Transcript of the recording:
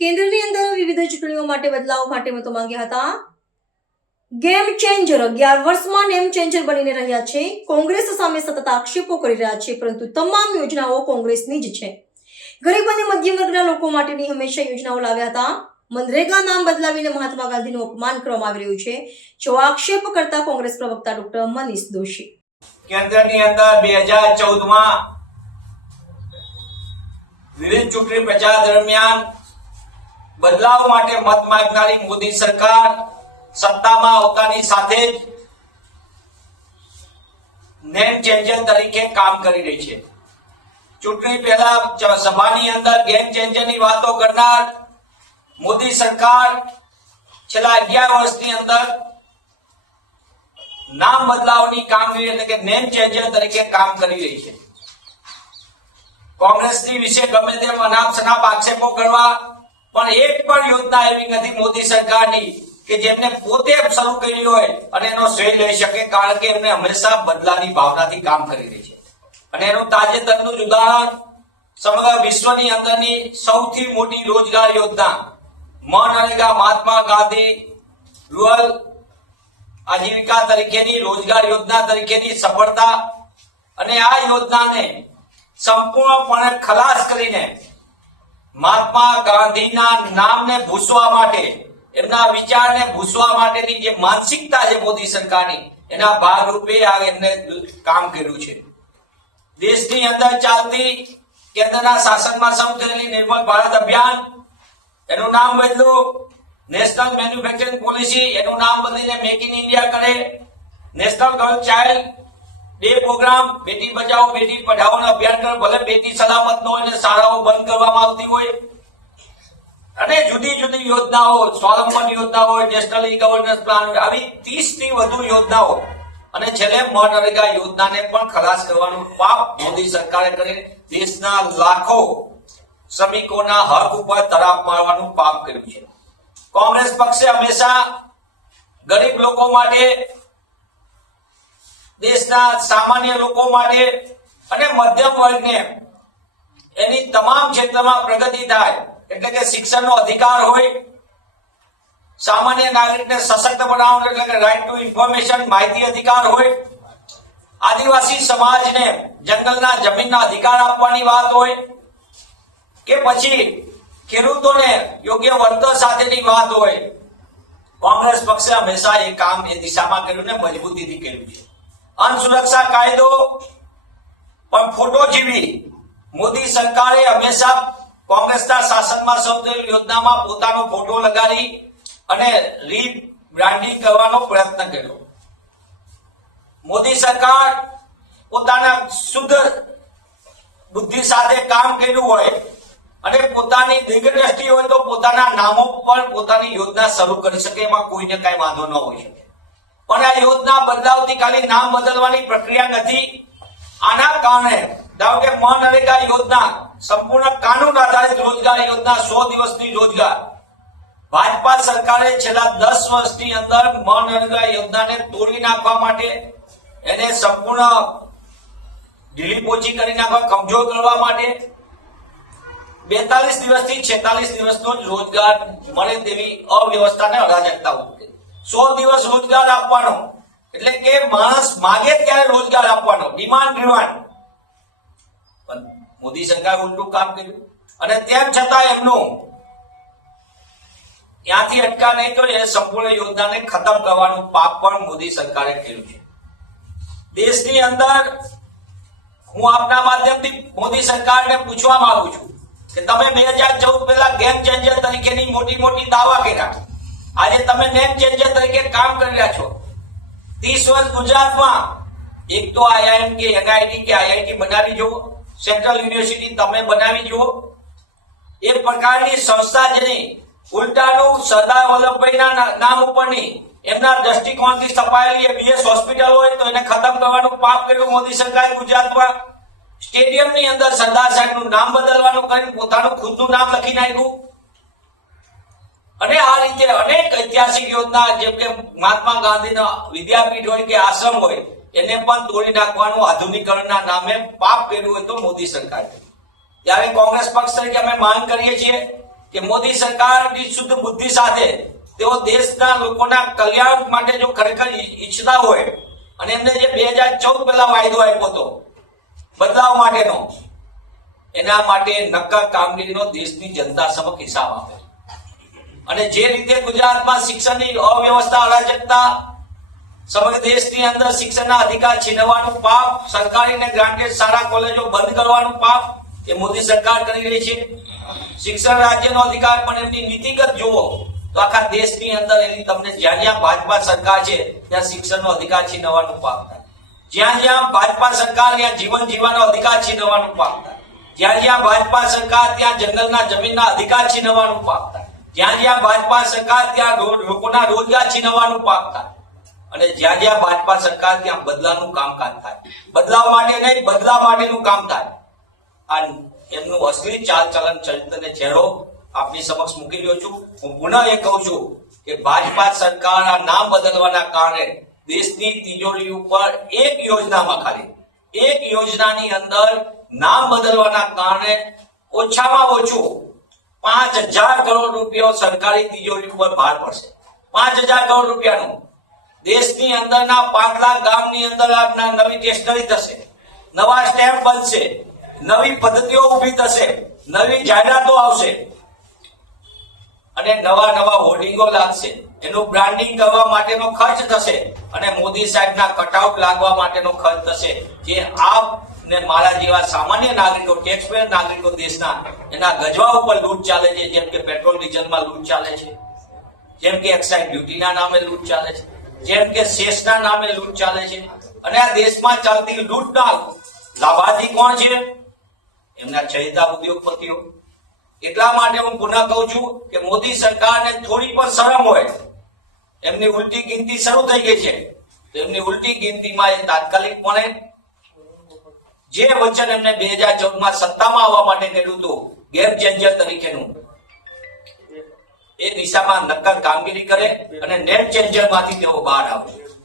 કેન્દ્રની અંદર વિવિધ ચૂંટણીઓ માટે બદલાવ માટે મતો માંગ્યા હતા. ગેમ ચેન્જર 11 વર્ષમાં નેમ ચેન્જર બનીને રહ્યા છે. કોંગ્રેસ સામે સતત આક્ષેપો કરી રહ્યા છે, પરંતુ તમામ યોજનાઓ કોંગ્રેસની જ છે. ગરીબ અને મધ્યમ વર્ગના લોકો માટેની હંમેશા યોજનાઓ લાવ્યા હતા. મનરેગા નામ બદલાવીને મહાત્મા ગાંધીનું અપમાન કરવામાં આવી રહ્યું છે, જો આક્ષેપ કરતા કોંગ્રેસ પ્રવક્તા ડોક્ટર મનીષ દોશી. કેન્દ્રની અંદર 2014માં વિવિધ ચૂંટણી પ્રચાર દરમિયાન બદલાવ માટે મત માંગનારી મોદી સરકાર સત્તામાં આવતાની સાથે જ નેમ ચેન્જર તરીકે કામ કરી રહી છે. ચૂંટણી પહેલા સભાની અંદર ગેમ ચેન્જરની વાતો કરનાર મોદી સરકાર છેલ્લા 11 વર્ષની અંદર નામ બદલાવની કામગીરી એટલે કે નેમ ચેન્જર તરીકે કામ કરી રહી છે. કોંગ્રેસની વિશે ગમે તેમ અનાપ શનાપ આક્ષેપો કરવા, પણ એક પણ યોજના એવી નથી મોદી સરકારની કે જેમને પોતે શરૂ કરી હોય અને એનો શ્રેય લઈ શકે, કારણ કે એમને હંમેશા બદલાની ભાવનાથી કામ કરી રહી છે. અને એનું તાજેતરનું જ ઉદાહરણ સમગ્ર વિશ્વની અંદરની સૌથી મોટી રોજગાર યોજના મનરેગા, મહાત્મા ગાંધી રૂરલ આજીવિકા તરીકેની રોજગાર યોજના તરીકેની સફળતા, અને આ યોજનાને સંપૂર્ણપણે ખલાસ કરીને મહાત્મા ગાંધીના નામને ભૂસવા માટે, એમના વિચારને ભૂસવા માટેની જે માનસિકતા છે મોદી સરકારની, એના ભાગરૂપે આ એમને કામ કર્યું છે. દેશની અંદર ચાલતી કેન્દ્રના શાસનમાં શરૂ થયેલી નિર્મળ ભારત અભિયાન, એનું નામ બદલું નેશનલ મેન્યુફેક્ચરિંગ પોલિસી, એનું નામ બદલીને મેક ઇન ઇન્ડિયા કરે, national girl child day programme, બેટી બચાવો બેટી પઢાઓનો અભિયાન કરે, ભલે બેટી સલામત નો હોય, શાળાઓ બંધ કરવામાં આવતી હોય, અને જુદી જુદી યોજનાઓ, સ્વાવલંબન યોજનાઓ, નેશનલ ઈ ગવર્નન્સ પ્લાન, આવી 30 થી વધુ યોજનાઓ, અને છેલ્લે મનરેગા યોજનાને પણ ખલાસ કરવાનું પાપ મોદી સરકારે કરી દેશના લાખો શ્રમિકોના હક ઉપર તરાપ મારવાનું પાપ કર્યું છે. કોંગ્રેસ પક્ષે હંમેશા ગરીબ લોકો માટે, દેશના સામાન્ય લોકો માટે અને મધ્યમ વર્ગને એની તમામ ક્ષેત્રમાં પ્રગતિ થાય, એટલે કે શિક્ષણનો અધિકાર હોય, સામાન્ય નાગરિકને સશક્ત બનાવવાનું એટલે કે રાઇટ ટુ ઇન્ફોર્મેશન, માહિતી અધિકાર હોય, આદિવાસી સમાજને જંગલના જમીનના અધિકાર આપવાની વાત હોય, કે પછી ખેડૂતોને યોગ્ય વળતર સાથેની વાત હોય, કોંગ્રેસ પક્ષે હંમેશા એ કામ એ દિશામાં કર્યું ને મજબૂતીથી કર્યું છે. અન્ન સુરક્ષા કાયદો પણ ફોટો જેવી મોદી સરકારે હંમેશા કોંગ્રેસના શાસનમાં શરૂ થયેલી યોજનામાં પોતાનો ફોટો લગાડી અને રીબ્રાન્ડિંગ કરવાનો પ્રયત્ન કર્યો. મોદી સરકાર પોતાના શુદ્ધ બુદ્ધિ સાથે કામ કર્યું હોય અને પોતાની દીર્ઘદ્રષ્ટિ હોય તો પોતાના નામો પર પોતાની યોજના શરૂ કરી શકે, એમાં કોઈને કઈ વાંધો ન હોઈ શકે. પણ આ યોજના બદલાવતી ખાલી નામ બદલવાની પ્રક્રિયા નથી. આના કારણે ધારો કે મનરેગા યોજના સંપૂર્ણ કાનૂન આધારિત રોજગાર યોજના, 100 દિવસની રોજગાર, ભાજપા સરકારે છેલ્લા 10 વર્ષની અંદર મનરેગા યોજનાને તોડી નાખવા માટે, એને સંપૂર્ણ ઢીલી પોચી કરી નાખવા, કમજોર કરવા માટે 42 દિવસથી 46 દિવસનો જ રોજગાર મળે તેવી અવ્યવસ્થાને અરાજકતા ઉભી. 100 દિવસ રોજગાર આપવાનો એટલે કે માણસ માગે ત્યારે રોજગાર આપવાનો, ડિમાન્ડ ડ્રિવન. પણ મોદી સરકાર ઉલટું કામ કર્યું, અને તેમ છતાં એમનું ત્યાંથી અટકા નહીં તો એ સંપૂર્ણ યોજનાને ખતમ કરવાનું પાપ પણ મોદી સરકારે કર્યું છે. દેશની અંદર હું આપના માધ્યમથી મોદી સરકારને પૂછવા માંગુ છું કે તમે 2014 પહેલા ગેમ ચેન્જર તરીકેની મોટી મોટી દાવા કર્યા, આજે તમે નેમ ચેન્જર તરીકે કામ કરી રહ્યા છો. 30 વર્ષ ગુજરાતમાં એક તો IIM કે NIT કે IIT બનાવી જુઓ, સેન્ટ્રલ યુનિવર્સિટી તમે બનાવી જુઓ. એ પ્રકારની સંસ્થા જેની ઉલટાનું સરદાર વલ્લભભાઈના નામ ઉપરની એમના દ્રષ્ટિકોણથી સ્થપાયેલી BS હોસ્પિટલ હોય તો એને ખતમ કરવાનું પાપ કર્યું મોદી સરકારે ગુજરાતમાં. સ્ટેડિયમની અંદર સરદાર સાહેબનું નામ બદલવાનું કરીને પોતાનું ખુદનું નામ લખી નાખ્યું. અને આ રીતે અનેક ઐતિહાસિક યોજના, જેમ કે મહાત્મા ગાંધીના વિદ્યાપીઠ હોય કે આશ્રમ હોય, એને પણ તોડી નાખવાનું આધુનિકરણના નામે પાપ કર્યું હોય તો મોદી સરકાર. ત્યારે કોંગ્રેસ પક્ષ તરીકે અમે માંગ કરીએ છીએ કે મોદી સરકારની શુદ્ધ બુદ્ધિ સાથે તેઓ દેશના લોકોના કલ્યાણ માટે જો ખરેખર ઈચ્છતા હોય અને એમને જે 2014 પહેલા વાયદો આપ્યો હતો બદલાવ માટેનો, એના માટે નક્કર કામગીરીનો દેશની જનતા સમક્ષ હિસાબ આપે. અને જે રીતે ગુજરાતમાં શિક્ષણની અવ્યવસ્થા, અરાજકતા, સમગ્ર દેશની અંદર શિક્ષણના અધિકાર છીનવવાનું પાપ, સરકારી અને ગ્રાન્ટેડ શાળા કોલેજો બંધ કરવાનું પાપ એ મોદી સરકાર કરી રહી છે. શિક્ષણ રાજ્યનો અધિકાર પણ એમની નીતિગત જુઓ તો આખા દેશની અંદર એની તમને જ્યાં જ્યાં ભાજપા સરકાર છે ત્યાં શિક્ષણનો અધિકાર છીનવવાનું પાપ થાય. જ્યાં જ્યાં ભાજપા સરકાર ત્યાં જીવન જીવવાનો અધિકાર છીનવવાનું પાપ થાય. જ્યાં જ્યાં ભાજપા સરકાર ત્યાં જંગલના જમીનના અધિકાર છીનવવાનું પાપ થાય. જ્યાં જ્યાં ભાજપા સરકાર ત્યાં લોકોના રોજગાર છીનવવાનું પાપ થાય. અને જ્યાં જ્યાં ભાજપા સરકાર ત્યાં બદલાવનું કામકાજ થાય. બદલાવ માટે નહીં, બદલાવ માટેનું કામ થાય. આ એમનું અસલી ચાલચલન, ચરિત્ર ને ચહેરો આપની સમક્ષ મૂકી રહ્યો છું. હું પુનઃ એ કહું છું કે ભાજપા સરકાર આ નામ બદલવાના કારણે દેશની તિજોરી ઉપર એક યોજનામાં, ખાલી એક યોજનાની અંદર નામ બદલવાના કારણે ઓછામાં ઓછું 5,000 કરોડ રૂપિયા સરકારી તિજોરી ઉપર ભાર પડશે. 5,000 કરોડ રૂપિયાનું. દેશની અંદરના 5 લાખ ગામની અંદર આપના નવી ટેસ્ટરી થશે, નવા સ્ટેમ્પ બનશે, નવી પદ્ધતિઓ ઊભી થશે, નવી જાહેરાતો આવશે અને નવા નવા હોર્ડિંગો લાગશે. એનું બ્રાન્ડિંગ કરવા માટેનો ખર્ચ થશે અને મોદી સાહેબના કટઆઉટ લાગવા માટેનો ખર્ચ થશે. જે આપ ને મારા જેવા સામાન્ય નાગરિકો, ટેક્સપેયર નાગરિકો દેશના, એના ગજવા ઉપર લૂંટ ચાલે છે. જેમ કે પેટ્રોલ ડીઝલમાં લૂંટ ચાલે છે, જેમ કે એક્સાઇઝ ડ્યુટીના નામે લૂંટ ચાલે છે, જેમ કે સેસના નામે લૂંટ ચાલે છે. અને આ દેશમાં ચાલતી લૂંટના લાભાર્થી કોણ છે? એમના ચહેતા ઉદ્યોગપતિઓ. એટલા માટે હું પુનઃ કહું છું કે મોદી સરકારને થોડી પણ શરમ હોય, એમની ઉલટી ગિનતી શરૂ થઈ ગઈ છે, તો એમની ઉલટી ગિનતીમાં એ તાત્કાલિકપણે જે વચન એમને 2014માં સત્તામાં આવવા માટે કર્યું હતું ગેમ ચેન્જર તરીકેનું, એ દિશામાં નક્કર કામગીરી કરે અને નેમ ચેન્જર માંથી તેઓ બહાર આવે.